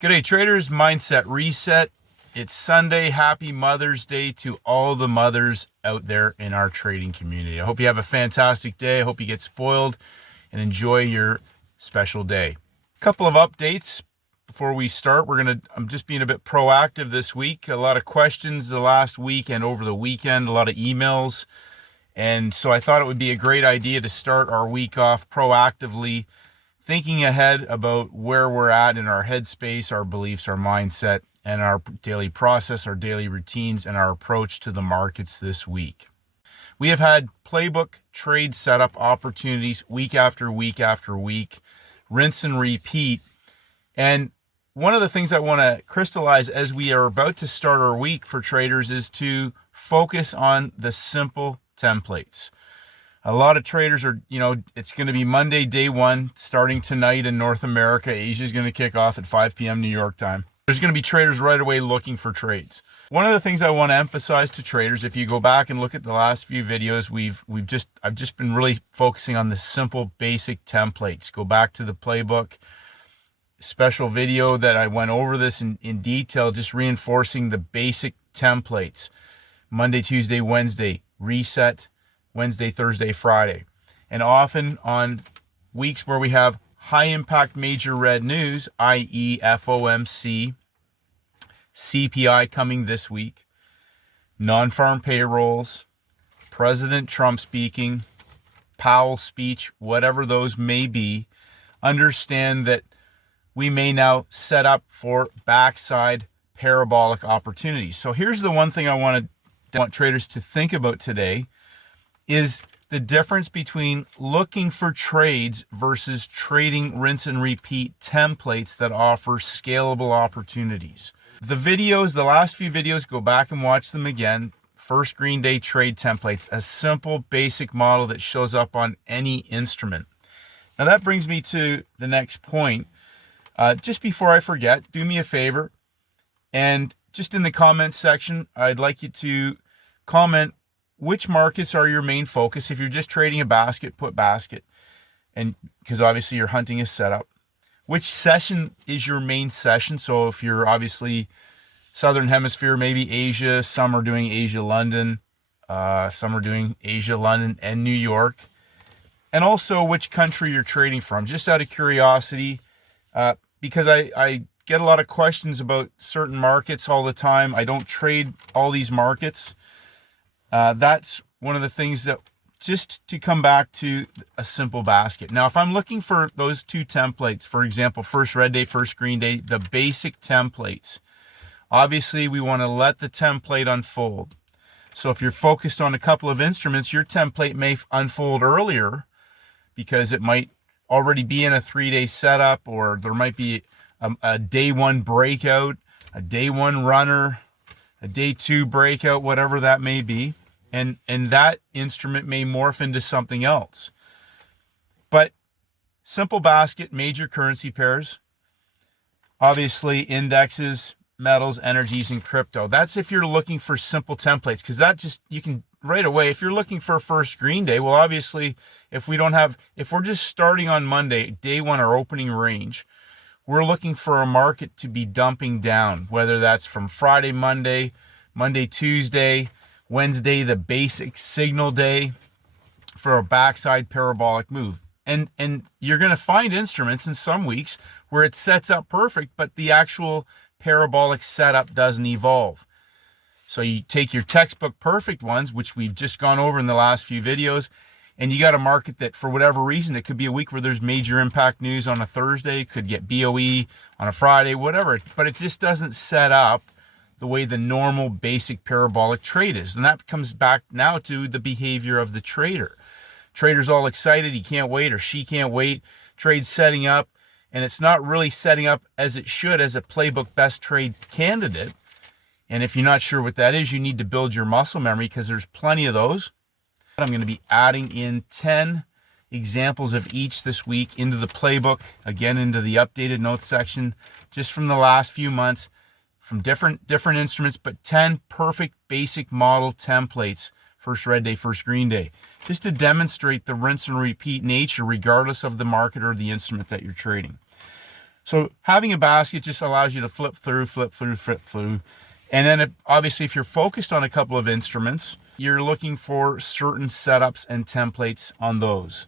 G'day traders, Mindset Reset. It's Sunday. Happy Mother's Day to all the mothers out there in our trading community. I hope you have a fantastic day. I hope you get spoiled and enjoy your special day. A couple of updates before we start. I'm just being a bit proactive this week. A lot of questions the last week and over the weekend, a lot of emails. And so I thought it would be a great idea to start our week off proactively, thinking ahead about where we're at in our headspace, our beliefs, our mindset, and our daily process, our daily routines, and our approach to the markets this week. We have had playbook trade setup opportunities week after week after week, rinse and repeat. And one of the things I want to crystallize as we are about to start our week for traders is to focus on the simple templates. A lot of traders are, it's going to be Monday, day one, starting tonight in North America. Asia is going to kick off at 5 p.m. New York time. There's going to be traders right away looking for trades. One of the things I want to emphasize to traders, if you go back and look at the last few videos, I've just been really focusing on the simple, basic templates. Go back to the playbook special video that I went over this in detail, just reinforcing the basic templates. Monday, Tuesday, Wednesday, reset. Wednesday, Thursday, Friday. And often on weeks where we have high impact major red news, i.e. FOMC, CPI coming this week, non-farm payrolls, President Trump speaking, Powell speech, whatever those may be, understand that we may now set up for backside parabolic opportunities. So here's the one thing I want traders to think about today is the difference between looking for trades versus trading rinse and repeat templates that offer scalable opportunities. The last few videos, go back and watch them again. First green day trade templates, a simple basic model that shows up on any instrument. Now that brings me to the next point. Just before I forget, do me a favor, and just in the comments section, I'd like you to comment which markets are your main focus. If you're just trading a basket, put basket, and because obviously you're hunting a setup. Which session is your main session? So if you're obviously Southern Hemisphere, maybe Asia, some are doing Asia, London, some are doing Asia, London, and New York. And also which country you're trading from, just out of curiosity, because I get a lot of questions about certain markets all the time. I don't trade all these markets. That's one of the things that, just to come back to a simple basket. Now, if I'm looking for those two templates, for example, first red day, first green day, the basic templates, obviously we want to let the template unfold. So if you're focused on a couple of instruments, your template may unfold earlier because it might already be in a 3-day setup, or there might be a day one breakout, a day one runner, a day two breakout, whatever that may be. And that instrument may morph into something else. But simple basket, major currency pairs, obviously indexes, metals, energies, and crypto. That's if you're looking for simple templates, because you can right away, if you're looking for a first green day, well, obviously, if we're just starting on Monday, day one, our opening range, we're looking for a market to be dumping down, whether that's from Friday, Monday, Tuesday, Wednesday, the basic signal day for a backside parabolic move. And you're going to find instruments in some weeks where it sets up perfect, but the actual parabolic setup doesn't evolve. So you take your textbook perfect ones, which we've just gone over in the last few videos, and you got a market that for whatever reason, it could be a week where there's major impact news on a Thursday, could get BOE on a Friday, whatever, but it just doesn't set up the way the normal basic parabolic trade is. And that comes back now to the behavior of the trader. Trader's all excited, he can't wait or she can't wait, trade's setting up, and it's not really setting up as it should as a playbook best trade candidate. And if you're not sure what that is, you need to build your muscle memory, because there's plenty of those. I'm going to be adding in 10 examples of each this week into the playbook, again into the updated notes section, just from the last few months, from different instruments, but 10 perfect basic model templates, first red day, first green day, just to demonstrate the rinse and repeat nature regardless of the market or the instrument that you're trading. So having a basket just allows you to flip through. And then obviously if you're focused on a couple of instruments, you're looking for certain setups and templates on those.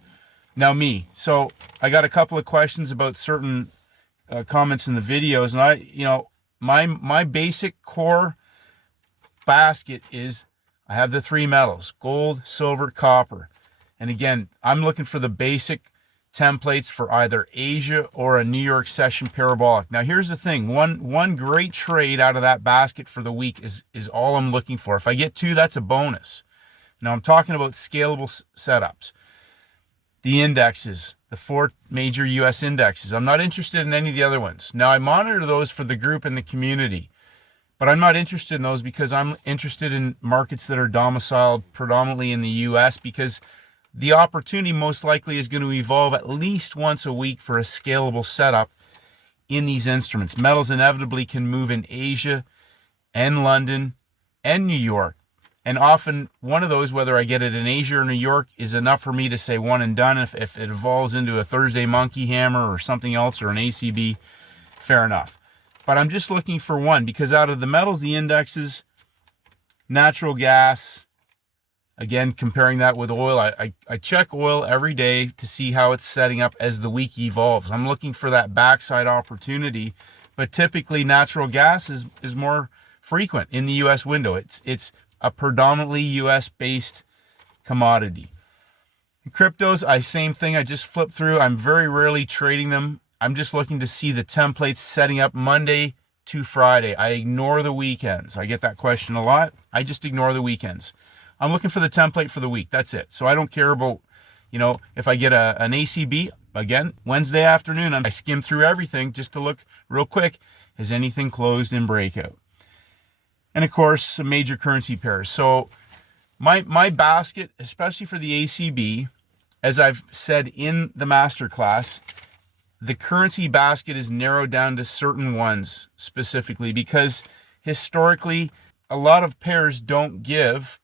Now so I got a couple of questions about certain comments in the videos, and my basic core basket is I have the 3 metals: gold, silver, copper. And again, I'm looking for the basic templates for either Asia or a New York session parabolic. Now here's the thing, one great trade out of that basket for the week is all I'm looking for. If I get 2, that's a bonus. Now I'm talking about scalable setups. The indexes, the 4 major US indexes. I'm not interested in any of the other ones. Now I monitor those for the group and the community, but I'm not interested in those because I'm interested in markets that are domiciled predominantly in the US, because the opportunity most likely is going to evolve at least once a week for a scalable setup in these instruments. Metals inevitably can move in Asia and London and New York. And often one of those, whether I get it in Asia or New York, is enough for me to say one and done. If it evolves into a Thursday monkey hammer or something else or an ACB, fair enough. But I'm just looking for one, because out of the metals, the indexes, natural gas, again, comparing that with oil, I check oil every day to see how it's setting up as the week evolves. I'm looking for that backside opportunity, but typically natural gas is more frequent in the US window. It's a predominantly US-based commodity. Cryptos, same thing. I just flip through. I'm very rarely trading them. I'm just looking to see the templates setting up Monday to Friday. I ignore the weekends. I get that question a lot. I just ignore the weekends. I'm looking for the template for the week. That's it. So I don't care about, if I get an ACB, again, Wednesday afternoon, I skim through everything just to look real quick. Has anything closed in breakout? And of course, some major currency pairs. So my basket, especially for the ACB, as I've said in the masterclass, the currency basket is narrowed down to certain ones specifically, because historically, a lot of pairs don't give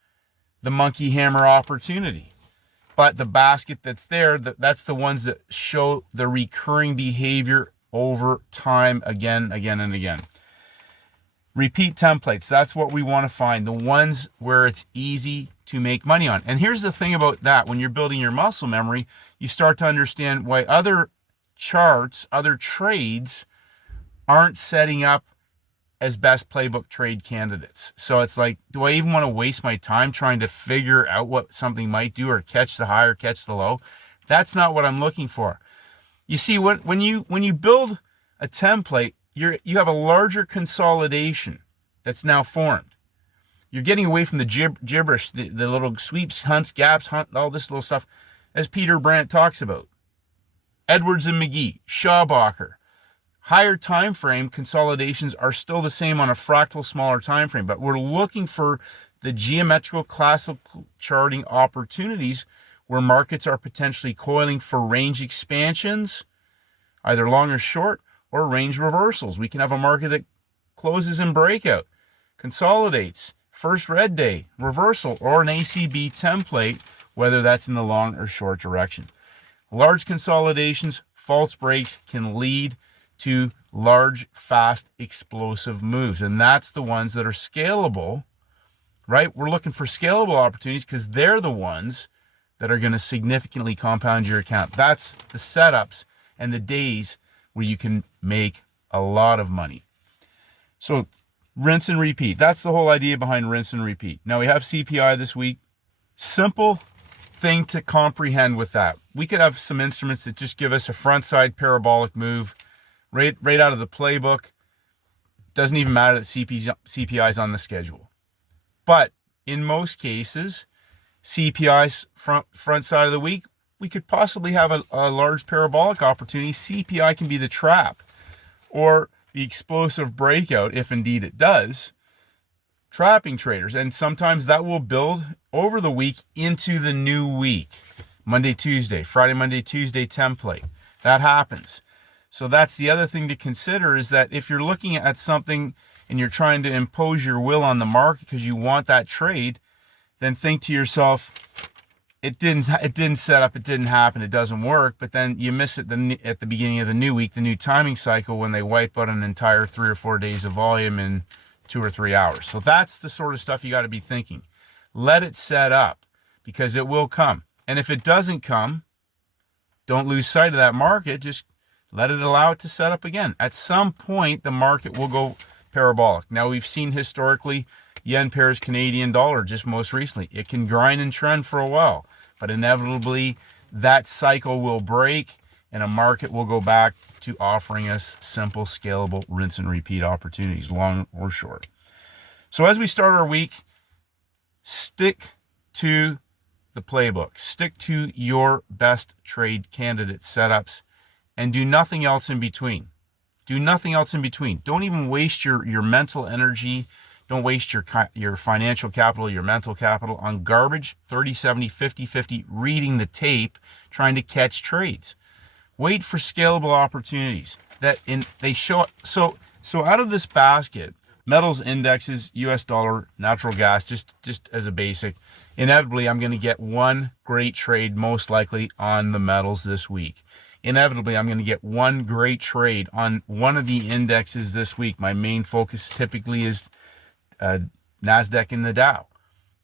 the monkey hammer opportunity. But the basket that's there, that's the ones that show the recurring behavior over time, again and again. Repeat templates, that's what we want to find, the ones where it's easy to make money on. And here's the thing about that: when you're building your muscle memory, you start to understand why other charts, other trades aren't setting up as best playbook trade candidates. So it's like, do I even want to waste my time trying to figure out what something might do, or catch the high or catch the low? That's not what I'm looking for. You see, when you build a template, you have a larger consolidation that's now formed. You're getting away from the gibberish, the little sweeps, hunts, gaps, all this little stuff, as Peter Brandt talks about. Edwards and McGee, Schabacker. Higher time frame consolidations are still the same on a fractal smaller time frame, but we're looking for the geometrical classical charting opportunities where markets are potentially coiling for range expansions, either long or short, or range reversals. We can have a market that closes in breakout, consolidates, first red day, reversal, or an ACB template, whether that's in the long or short direction. Large consolidations, false breaks can lead to large, fast, explosive moves. And that's the ones that are scalable, right? We're looking for scalable opportunities because they're the ones that are going to significantly compound your account. That's the setups and the days where you can make a lot of money. So rinse and repeat. That's the whole idea behind rinse and repeat. Now we have CPI this week. Simple thing to comprehend with that. We could have some instruments that just give us a front side parabolic move right out of the playbook. Doesn't even matter that CPI is on the schedule. But in most cases, CPI's front side of the week, we could possibly have a large parabolic opportunity. CPI can be the trap or the explosive breakout, if indeed it does, trapping traders. And sometimes that will build over the week into the new week. Monday, Tuesday, Friday, Monday, Tuesday template. That happens. So that's the other thing to consider, is that if you're looking at something and you're trying to impose your will on the market because you want that trade, then think to yourself, it didn't set up, it didn't happen, it doesn't work, but then you miss it at the beginning of the new week, the new timing cycle, when they wipe out an entire 3 or 4 days of volume in 2 or 3 hours. So that's the sort of stuff you got to be thinking. Let it set up, because it will come. And if it doesn't come, don't lose sight of that market. Just let it allow it to set up again. At some point, the market will go parabolic. Now, we've seen historically yen pairs Canadian dollar just most recently. It can grind and trend for a while, but inevitably that cycle will break and a market will go back to offering us simple, scalable, rinse and repeat opportunities, long or short. So as we start our week, stick to the playbook. Stick to your best trade candidate setups and do nothing else in between. Do nothing else in between. Don't even waste your mental energy. Don't waste your financial capital, your mental capital on garbage, 30, 70, 50, 50, reading the tape, trying to catch trades. Wait for scalable opportunities they show up. So out of this basket, metals indexes, US dollar, natural gas, just as a basic, inevitably I'm going to get one great trade most likely on the metals this week. Inevitably, I'm going to get one great trade on one of the indexes this week. My main focus typically is NASDAQ and the Dow.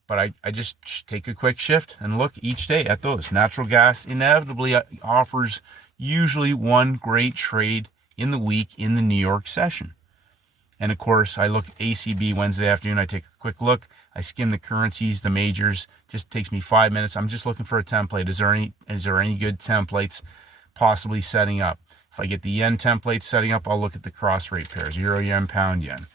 But I just take a quick shift and look each day at those. Natural gas inevitably offers usually one great trade in the week in the New York session. And of course, I look ACB Wednesday afternoon. I take a quick look. I skim the currencies, the majors. Just takes me 5 minutes. I'm just looking for a template. Is there any good templates possibly setting up? If I get the yen template setting up, I'll look at the cross rate pairs, euro yen, pound yen,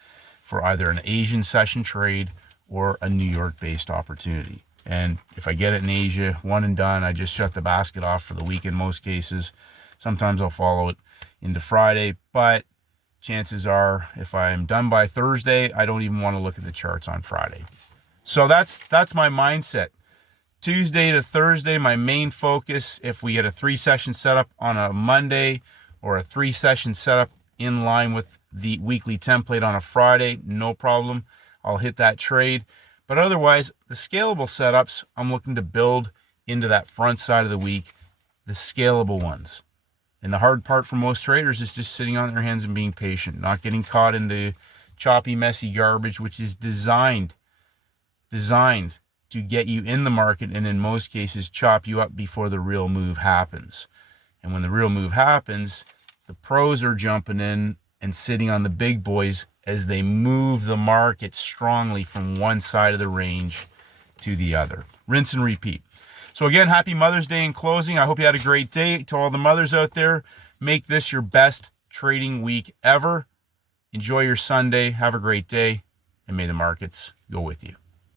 for either an Asian session trade or a New York based opportunity. And if I get it in Asia, one and done, I just shut the basket off for the week in most cases. Sometimes I'll follow it into Friday, but chances are if I'm done by Thursday, I don't even want to look at the charts on Friday. So that's my mindset. Tuesday to Thursday, my main focus, if we get a 3-session setup on a Monday or a 3-session setup in line with the weekly template on a Friday, no problem. I'll hit that trade. But otherwise, the scalable setups, I'm looking to build into that front side of the week, the scalable ones. And the hard part for most traders is just sitting on their hands and being patient, not getting caught into choppy, messy garbage, which is designed to get you in the market and in most cases chop you up before the real move happens. And when the real move happens, the pros are jumping in and sitting on the big boys as they move the market strongly from one side of the range to the other. Rinse and repeat. So again, happy Mother's Day in closing. I hope you had a great day. To all the mothers out there, make this your best trading week ever. Enjoy your Sunday. Have a great day, and may the markets go with you.